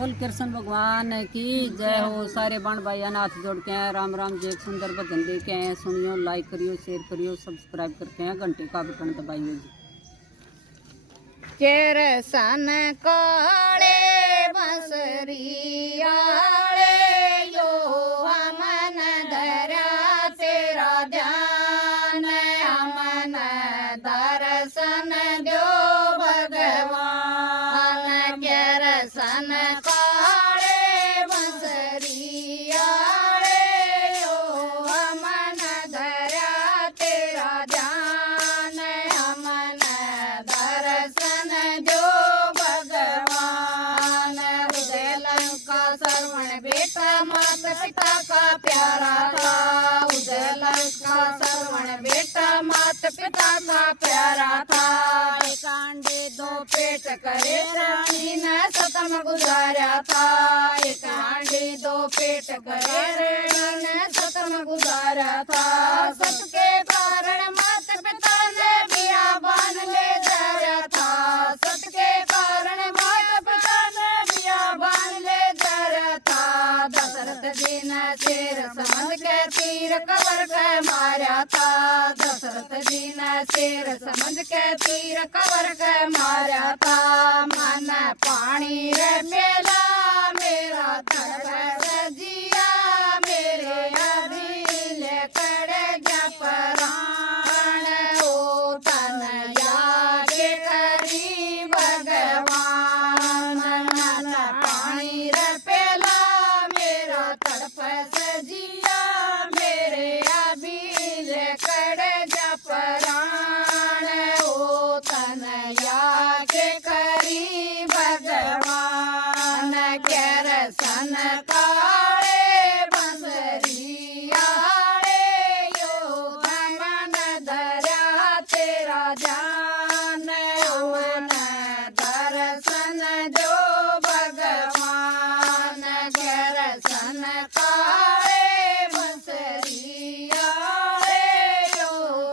बोल कृष्ण भगवान की जय हो। सारे बण भाई हाथ जोड़ के हैं, राम राम जय। सुंदर भजन दे के हैं, सुनियो, लाइक करियो, शेयर करियो, सब्सक्राइब करके हैं, घंटे का बटन दबाइयो जी। कृष्ण काले बंसरिया यो हमन धरा तेरा ध्यान, हमन दर्शन दो भगवान। कृष्ण काले बंसरिया यो हमन धरा तेरा ध्यान, हमन दर्शन जो भगवान। उदय लंका श्रवण बेटा माता पिता का प्यारा था, उदय लंका श्रवण बेटा माता पिता का प्यारा था। एक अंडे दो पेट करे रानी ने सतम गुजारा था, एक अंडे दो पेट करे रानी ने सतम गुजारा था। सबके कारण माता पिता ने बियाबान ले जाया था, सबके कारण माता पिता ने बियाबान ले जाया था। दशरथ जी ने शेर समझ के तीर कवर के मारा था, दशरथ जी ने शेर समझ के तीर कवर के मारा था। मन पानी रे मेला मेरा धड़ सजिया, मेरे अधील कड़े जपरान, ओ तन याद करी भगवान। मन पानी रे पेला मेरा तड़प सजिया, मेरे अधील कड़े जपरान, ओ तन याद करी भगवान। कृष्ण काले बंसरिया यो हमन धरा तेरा ध्यान, हमन दर्शन जो भगवान। कृष्ण काले बंसरिया यो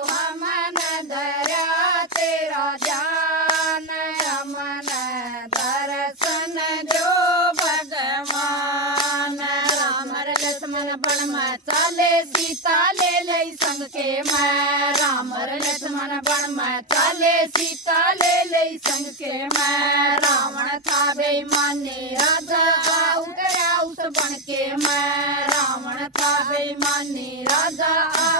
हमन धरा तेरा ध्यान, हमन दर्शन जो भगवान। राम लक्ष्मण बन में चाले सीता ले लई संग के मैं, राम लक्ष्मण बन में चाले सीता ले लई संग के मैं। रावण था बेईमानी राजा उतरा उस बन के मैं, रावण था बेईमानी राजा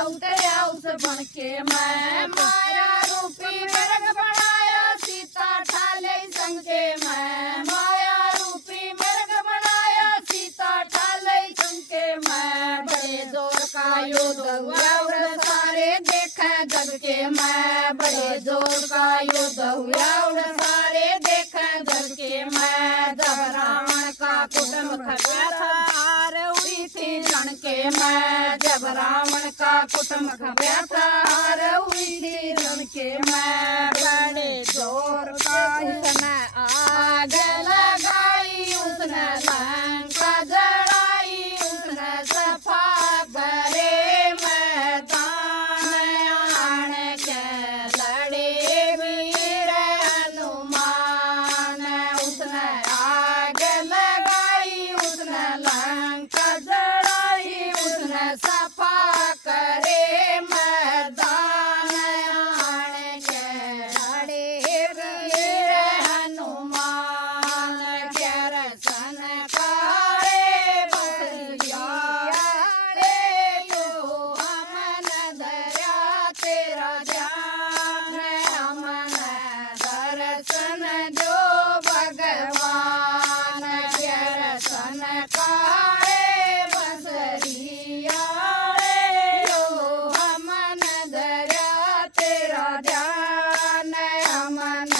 उतरा उस बन के मैं। माया रूपी मृग बनाया सीता ठाले संग के मैं, माया रूपी मृग बनाया सीता ठाले संग के मैं। बड़े जोर का युद्ध हुआ उड़ सारे देखे जग के मैं, बड़े जोर का युद्ध हुआ उड़ सारे देखे जग के मैं। जब रावण का कुटुंब खपा था हार हुई थी रण के मैं, जब रावण का कुटुंब खपा था हार हुई थी रण के मैं। बड़े जोर का उसने आग लगाई, उसने लंका जलाई, उसने सफा करे मैदान। आन के लड़े वीर हनुमान, उसने आग लगाई, उसने लंका जलाई, उसने सफा करे मैदान। आन के लड़े वीर हनुमान। कृष्ण काले बंसरिया यो हमन धरा तेरा ध्यान, हमन दर्शन जो भगवान। कृष्ण काले बंसरिया यो हमन धरा तेरा ध्यान, हमन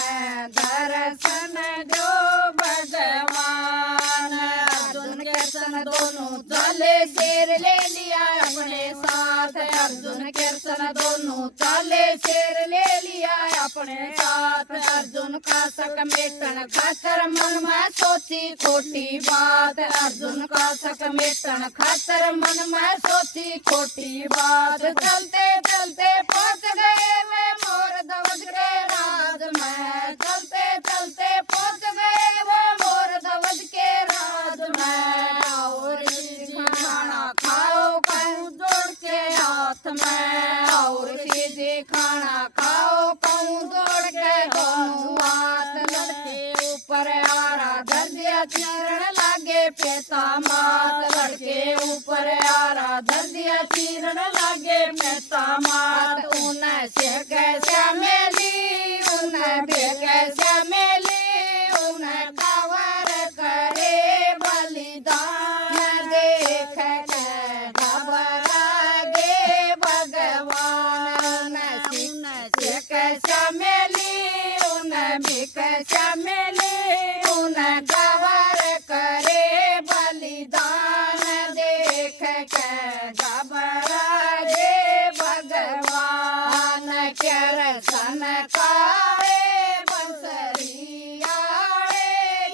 दर्शन जो भगवान। अर्जुन कृष्ण दोनों चाले शेर ले लिया अपने साथ, अर्जुन कृष्ण दोनों चाले शेर ले लिया अपने साथ। अर्जुन का शक मेटन खातर मन में सोची खोटी बात, अर्जुन का शक मेटन खातर मन में सोची खोटी बात। चलते चलते पहुंच गए वे मोर ध्वज के राज में, चलते चलते पहुंच गए वे मोर ध्वज के राज खाना खाओ कहूँ दौड़ के दोनों हाथ लड़के ऊपर आरा धर दिया चीरण लागे पेता मात लड़के ऊपर आरा धर दिया चीरण लागे पेता मात उन्हें से कैसा मेली उन्हें भी कैसा मेली उन्हें कावर करे बलिदान देख के घबरागे भगवान से कैसा मेली उन्हें भी कैसा मेली उन्हें कावर करे बलिदान देख के घबरागे भगवान कर सन कारे बंसरिया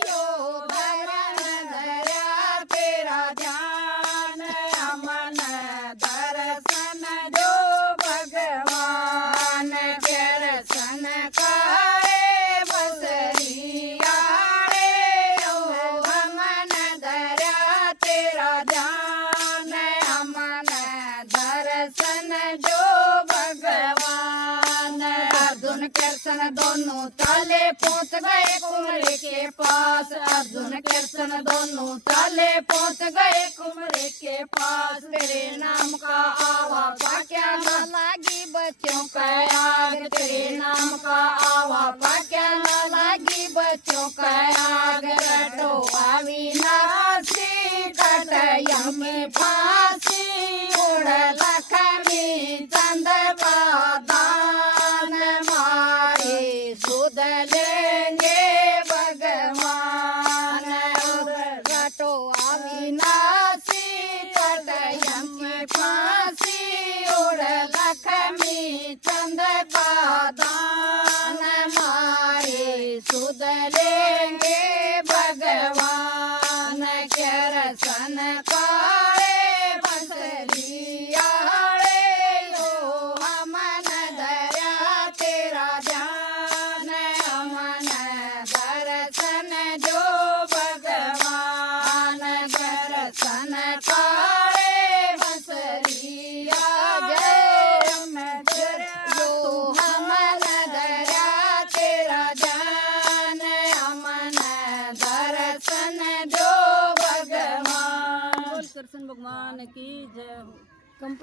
यो धरन धरा तेरा ध्यान अमन दर्शन जो भगवान कर सन कारे बंसरिया यो अमन धरा तेरा ध्यान अमन दर्शन जो भगवान अर्जुन कृष्ण दोनों ताले पहुंच गए कुमरे के पास अर्जुन कृष्ण दोनों ताले पहुंच गए कुमरे के पास तेरे नाम का आवा पाक्या न लागी बच्चों का आग तेरे नाम का आवा पाक्या न लागी बच्चों का आग रटो अविनाशी कट यमी फांसी उड़ लक्ष्मी चंद दान मारे सुध लेंगे भगवान रटो अविनाशी कट यमी फांसी उड़ लक्ष्मी चंद का दान मारे सुध लेंगे भगवान करसन काले बंसरिया यो अमन धरा तेरा ध्यान अमन दर्शन जो भगवान करसन काले बंसरिया जय अमन यो अमन धरा तेरा ध्यान अमन दर्शन जो भगवान कृष्ण भगवान की जय हो। कंपनी